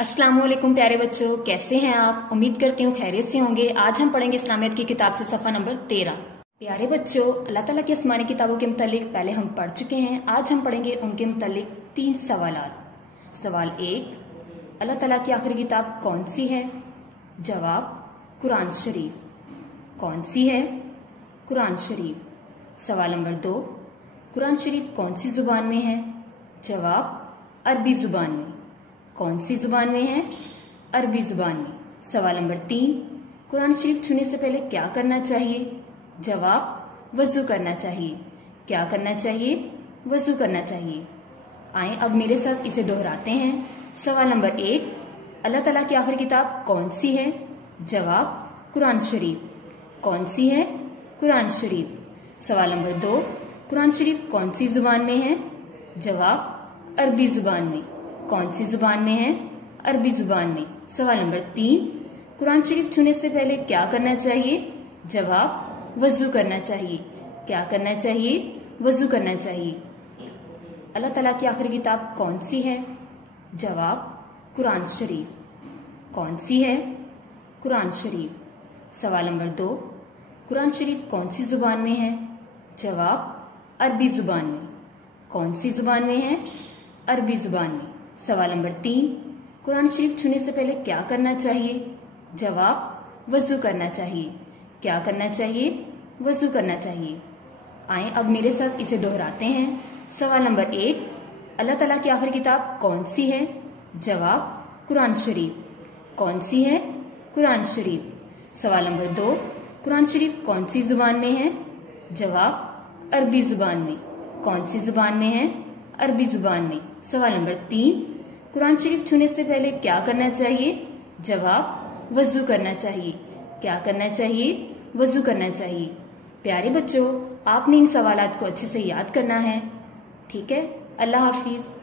अस्सलाम वालेकुम प्यारे बच्चों, कैसे हैं आप। उम्मीद करती हूँ खैरियत से होंगे। आज हम पढ़ेंगे इस्लामियत की किताब से सफ़ा नंबर 13। प्यारे बच्चों, अल्लाह ताला की आसमानी किताबों के मुतालिक पहले हम पढ़ चुके हैं। आज हम पढ़ेंगे उनके मुतालिक 3 सवालात। सवाल 1, अल्लाह ताला की आखिरी किताब कौन सी है? जवाब, कुरान शरीफ। कौन सी है? कुरान शरीफ। सवाल नंबर 2, कुरान शरीफ कौन सी जुबान में है? जवाब, अरबी जुबान में। कौन सी जुबान में है? अरबी जुबान में। सवाल नंबर 3, कुरान शरीफ छूने से पहले क्या करना चाहिए? जवाब, वजू करना चाहिए। क्या करना चाहिए? वजू करना चाहिए। आए अब मेरे साथ इसे दोहराते हैं। सवाल नंबर 1, अल्लाह ताला की आखिरी किताब कौन सी है? जवाब, कुरान शरीफ। कौन सी है? कुरान शरीफ। सवाल नंबर 2, कुरान शरीफ कौन सी जुबान में है? जवाब, अरबी जुबान में। कौन सी जुबान में है? अरबी जुबान में। सवाल नंबर 3, कुरान शरीफ छूने से पहले क्या करना चाहिए? जवाब, वजू करना चाहिए। क्या करना चाहिए? वजू करना चाहिए। अल्लाह ताला की आखिरी किताब कौन सी है? जवाब, कुरान शरीफ। कौन सी है? कुरान शरीफ। सवाल नंबर 2, कुरान शरीफ कौन सी जुबान में है? जवाब, अरबी जुबान में। कौन सी जुबान में है? अरबी जुबान में। सवाल नंबर 3, कुरान शरीफ छूने से पहले क्या करना चाहिए? जवाब, वजू करना चाहिए। क्या करना चाहिए? वजू करना चाहिए। आए अब मेरे साथ इसे दोहराते हैं। सवाल नंबर 1, अल्लाह ताला की आखिरी किताब कौन सी है? जवाब, कुरान शरीफ। कौन सी है? कुरान शरीफ। सवाल नंबर 2, कुरान शरीफ कौन सी जुबान में है? जवाब, अरबी जुबान में। कौन सी जुबान में है? अरबी जुबान में। सवाल नंबर 3, कुरान शरीफ छूने से पहले क्या करना चाहिए? जवाब, वजू करना चाहिए। क्या करना चाहिए? वजू करना चाहिए। प्यारे बच्चों, आपने इन सवालात को अच्छे से याद करना है। ठीक है, अल्लाह हाफिज।